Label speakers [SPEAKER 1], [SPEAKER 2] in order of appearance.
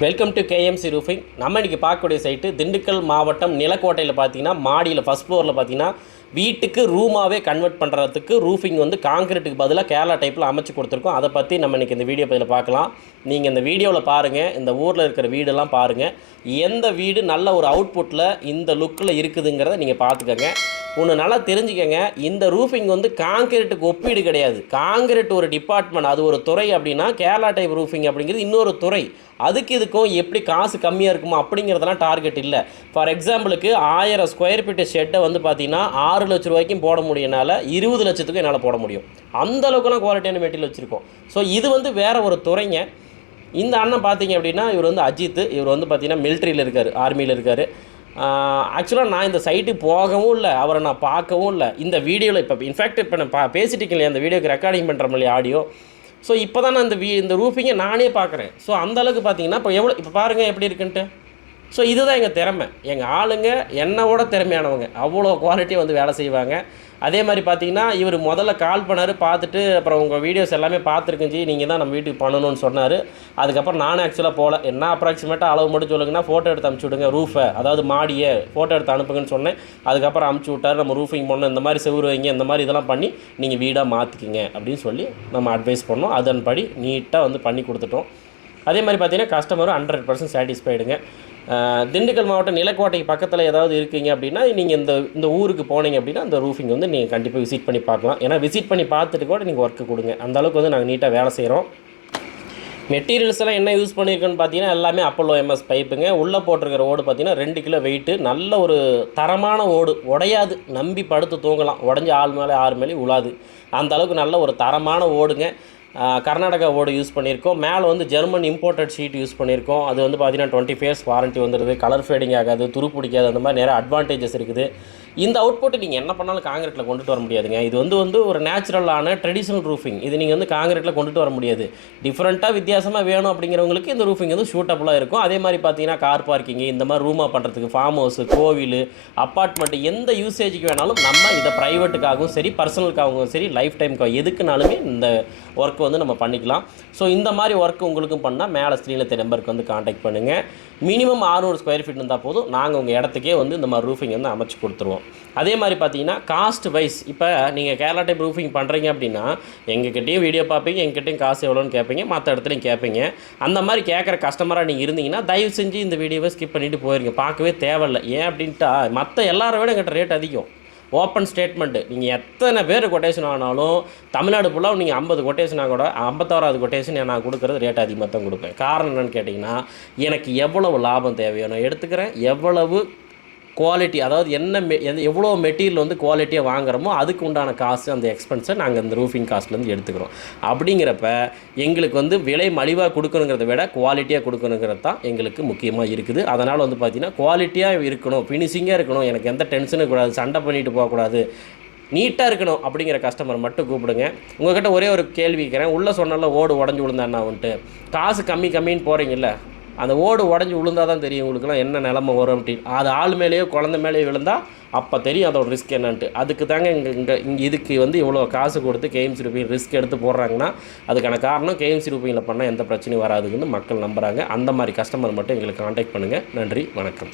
[SPEAKER 1] Welcome to KMC roofing நம்ம இன்றைக்கி பார்க்கக்கூடிய சைட்டு திண்டுக்கல் மாவட்டம் நிலக்கோட்டையில் பார்த்தீங்கன்னா மாடியில் ஃபஸ்ட் ஃப்ளோரில் பார்த்தீங்கன்னா வீட்டுக்கு ரூமாகவே கன்வெர்ட் பண்ணுறதுக்கு ரூஃபிங் வந்து காங்கிரீட்டுக்கு பதிலாக கேரளா டைப்பில் அமைச்சு கொடுத்துருக்கோம். அதை பற்றி நம்ம இன்றைக்கி இந்த வீடியோ பதில் பார்க்கலாம். நீங்கள் இந்த வீடியோவில் பாருங்கள் இந்த ஊரில் இருக்கிற வீடெல்லாம் பாருங்கள் எந்த வீடு நல்ல ஒரு அவுட்புட்டில் இந்த லுக்கில் இருக்குதுங்கிறத நீங்கள் பார்த்துக்கோங்க. ஒன்று நல்லா தெரிஞ்சுக்கங்க. இந்த ரூஃபிங் வந்து காங்கிரீட்டுக்கு ஒப்பீடு கிடையாது. காங்கிரீட் ஒரு டிபார்ட்மெண்ட் அது ஒரு துறை அப்படின்னா கேரளா டைப் ரூஃபிங் அப்படிங்கிறது இன்னொரு துறை. அதுக்கு இதுக்கும் எப்படி காசு கம்மியாக இருக்குமோ அப்படிங்கிறதெல்லாம் டார்கெட் இல்லை. ஃபார் எக்ஸாம்பிளுக்கு ஆயிரம் ஸ்கொயர் ஃபீட்டு ஷெட்டை வந்து பார்த்தீங்கன்னா ஆறு லட்ச ரூபாய்க்கும் போட முடியனால இருபது லட்சத்துக்கும் என்னால் போட முடியும். அந்த அளவுக்குலாம் குவாலிட்டியான மெட்டீரியல் வச்சுருக்கோம். ஸோ இது வந்து வேறு ஒரு துறைங்க. இந்த அண்ணன் பார்த்தீங்க அப்படின்னா இவர் வந்து அஜித். இவர் வந்து பார்த்தீங்கன்னா மிலிட்ரியில் இருக்கார் ஆர்மியில் இருக்கார். ஆக்சுவலாக நான் இந்த சைட்டுக்கு போகவும் இல்லை அவரை நான் பார்க்கவும் இல்லை. இந்த வீடியோவில் இப்போ இன்ஃபேக்ட் இப்போ நான் பா பேசிட்டு இல்லையா அந்த வீடியோக்கு ரெக்கார்டிங் பண்ணுற இல்லையா ஆடியோ ஸோ இப்போ தான் நான் இந்த வீ இந்த ரூஃபிங்கை நானே பார்க்குறேன். ஸோ அந்த அளவுக்கு பார்த்தீங்கன்னா இப்போ எவ்வளோ இப்போ பாருங்கள் எப்படி இருக்குன்ட்டு. ஸோ இதுதான் எங்கள் திறமை. எங்கள் ஆளுங்க என்னோட திறமையானவங்க. அவ்வளோ குவாலிட்டி வந்து வேலை செய்வாங்க. அதே மாதிரி பார்த்தீங்கன்னா இவர் முதல்ல கால் பண்ணார் பார்த்துட்டு அப்புறம் உங்கள் வீடியோஸ் எல்லாமே பார்த்துருக்கேன் ஜி நீங்கள் தான் நம்ம வீட்டுக்கு பண்ணணும்னு சொன்னார். அதுக்கப்புறம் நானும் ஆக்சுவலாக போகல என்ன அப்ராக்சிமேட்டாக அளவு மட்டும் சொல்லுங்கன்னா ஃபோட்டோ எடுத்து அனுப்பிச்சி விடுங்க ரூஃபை அதாவது மாடியை ஃபோட்டோ எடுத்து அனுப்புங்கன்னு சொன்னேன். அதுக்கப்புறம் அமுச்சு விட்டார் நம்ம ரூஃபிங் பண்ணோம் இந்த மாதிரி செவ்வறு வைங்க இந்த மாதிரி இதெல்லாம் பண்ணி நீங்கள் வீடாக மாற்றிக்கிங்க அப்படின்னு சொல்லி நம்ம அட்வைஸ் பண்ணோம். அதன்படி நீட்டாக வந்து பண்ணி கொடுத்துட்டோம். அதே மாதிரி பார்த்தீங்கன்னா கஸ்டமரும் ஹண்ட்ரட் பர்சன்ட் சாட்டிஸ்ஃபைடுங்க திண்டுக்கல் மாவட்டம் நிலக்கோட்டைக்கு பக்கத்தில் ஏதாவது இருக்கீங்க அப்படின்னா நீங்கள் இந்த இந்த ஊருக்கு போனீங்க அப்படின்னா அந்த ரூஃபிங் வந்து நீங்கள் கண்டிப்பாக விசிட் பண்ணி பார்க்கலாம். ஏன்னா விசிட் பண்ணி பார்த்துட்டு கூட நீங்கள் ஒர்க்கு கொடுங்க. அந்த அளவுக்கு வந்து நாங்கள் நீட்டாக வேலை செய்கிறோம் மெட்டீரியல்ஸ் எல்லாம் என்ன யூஸ் பண்ணியிருக்கோன்னு பார்த்தீங்கன்னா எல்லாமே அப்போலோ எம்எஸ் பைப்புங்க உள்ளே போட்டிருக்கிற ஓடு பார்த்தீங்கன்னா ரெண்டு கிலோ வெயிட்டு நல்ல ஒரு தரமான ஓடு. உடையாது. நம்பி படுத்து தூங்கலாம். உடஞ்சி ஆள் மேலே ஆறு மேலே உழாது. அந்த அளவுக்கு நல்ல ஒரு தரமான ஓடுங்க. ஆஹ் கர்நாடகா யூஸ் பண்ணியிருக்கோம். மேலே வந்து ஜெர்மன் இம்போர்ட்டட் ஷீட் யூஸ் பண்ணியிருக்கோம். அது வந்து பார்த்தீங்கன்னா டுவெண்ட்டி ஃபேஸ் வாரண்ட்டி வந்துடுது கலர் ஃபேடிங் ஆகாது துரு பிடிக்காது அந்த மாதிரி நிறைய அட்வான்டேஜஸ் இருக்குது. இந்த அவுட்புட்டு நீங்கள் என்ன பண்ணாலும் காங்கிரீட்டில் கொண்டுட்டு வர முடியாதுங்க. இது வந்து வந்து ஒரு நேச்சுரலான ட்ரெடிஷ்னல் ரூஃபிங் இது நீங்கள் வந்து காங்கிரீட்டில் கொண்டுட்டு வர முடியாது. டிஃப்ரெண்ட்டாக வித்தியாசமாக வேணும் அப்படிங்கிறவங்களுக்கு இந்த ரூஃபிங் வந்து சூட்டபுளாக இருக்கும். அதே மாதிரி பார்த்தீங்கன்னா கார் பார்க்கிங் இந்த மாதிரி ரூமாக பண்ணுறதுக்கு ஃபார்ம் ஹவுஸ் கோவில் அப்பார்ட்மெண்ட் எந்த யூசேஜுக்கு வேணாலும் நம்ம இதை ப்ரைவேட்டுக்காகவும் சரி பர்சனலுக்காகவும் சரி லைஃப் டைமுக்காக எதுக்குனாலுமே இந்த ஒர்க் வந்து நம்ம பண்ணிக்கலாம். ஸோ இந்த மாதிரி ஒர்க் உங்களுக்கும் பண்ணால் மேலே ஸ்க்ரீனில் நம்பருக்கு வந்து காண்டாக்ட் பண்ணுங்கள் மினிமம் 600 ஸ்கொயர் ஃபீட் இருந்தால் போதும். நாங்கள் உங்கள் இடத்துக்கே வந்து இந்த மாதிரி ரூஃபிங் வந்து அமைச்சு கொடுத்துருவோம். அதே மாதிரி பார்த்தீங்கன்னா காஸ்ட் வைஸ் இப்போ நீங்கள் கேரளா டைப் ரூஃபிங் பண்ணுறீங்க அப்படின்னா எங்ககிட்டயும் வீடியோ பார்ப்பீங்க எங்ககிட்டயும் காசு எவ்வளோன்னு கேட்பீங்க மற்ற இடத்துலையும் கேட்பீங்க அந்த மாதிரி கேட்குற கஸ்டமராக நீங்கள் இருந்தீங்கன்னா தயவு செஞ்சு இந்த வீடியோவை ஸ்கிப் பண்ணிவிட்டு போயிருங்க. பார்க்கவே தேவையில்லை. ஏன் அப்படின்ட்டா மற்ற எல்லாரை விட எங்கிட்ட ரேட் அதிகம். ஓப்பன் ஸ்டேட்மெண்ட்டு நீங்கள் எத்தனை பேர் கொட்டேஷன் ஆனாலும் தமிழ்நாடு ஃபுல்லாக நீங்கள் ஐம்பது கொட்டேஷனாக கூட ஐம்பத்தாறாவது கொட்டேஷன் நான் கொடுக்குறது ரேட் அதிகமாக தான் கொடுப்பேன். காரணம் என்னன்னு கேட்டிங்கன்னா எனக்கு எவ்வளவு லாபம் தேவையோ நான் எடுத்துக்கிறேன். எவ்வளவு குவாலிட்டி அதாவது என்ன மெ எவ்வளோ மெட்டீரியல் வந்து குவாலிட்டியாக வாங்குறோமோ அதுக்கு உண்டான காசு அந்த எக்ஸ்பென்ஸை நாங்கள் இந்த ரூஃபிங் காஸ்ட்லேருந்து எடுத்துக்கிறோம். அப்படிங்கிறப்ப எங்களுக்கு வந்து விலை மலிவாக கொடுக்கணுங்கிறத விட குவாலிட்டியாக கொடுக்கணுங்கிறது தான் எங்களுக்கு முக்கியமாக இருக்குது. அதனால் வந்து பார்த்திங்கன்னா குவாலிட்டியாக இருக்கணும் ஃபினிஷிங்காக இருக்கணும் எனக்கு எந்த டென்ஷனும் கூடாது சண்டை பண்ணிட்டு போகக்கூடாது நீட்டாக இருக்கணும் அப்படிங்கிற கஸ்டமர் மட்டும் கூப்பிடுங்க. உங்கள்கிட்ட ஒரே ஒரு கேள்வி கேட்குறேன் உள்ளே சொன்னால ஓடு உடஞ்சி விழுந்தாண்ணா வந்துட்டு காசு கம்மி கம்மின்னு போகிறீங்கல்ல அந்த ஓடு உடஞ்சி விழுந்தால் தான் தெரியும் உங்களுக்குலாம் என்ன நிலமை வரும் அப்படின்னு. அது ஆள் மேலேயோ குழந்தை மேலேயோ விழுந்தால் அப்போ தெரியும் அதோட ரிஸ்க் என்னன்ட்டு. அதுக்கு தாங்க இங்கே இங்கே இங்கே இதுக்கு வந்து இவ்வளோ காசு கொடுத்து கேஎம்சி ரூபிங் ரிஸ்க் எடுத்து போடுறாங்கன்னா அதுக்கான காரணம் கேஎம்சி ரூபிங்கில் பண்ணால் எந்த பிரச்சனையும் வராதுன்னு மக்கள் நம்புகிறாங்க அந்த மாதிரி கஸ்டமர் மட்டும் எங்களுக்கு காண்டாக்ட் பண்ணுங்கள் நன்றி வணக்கம்.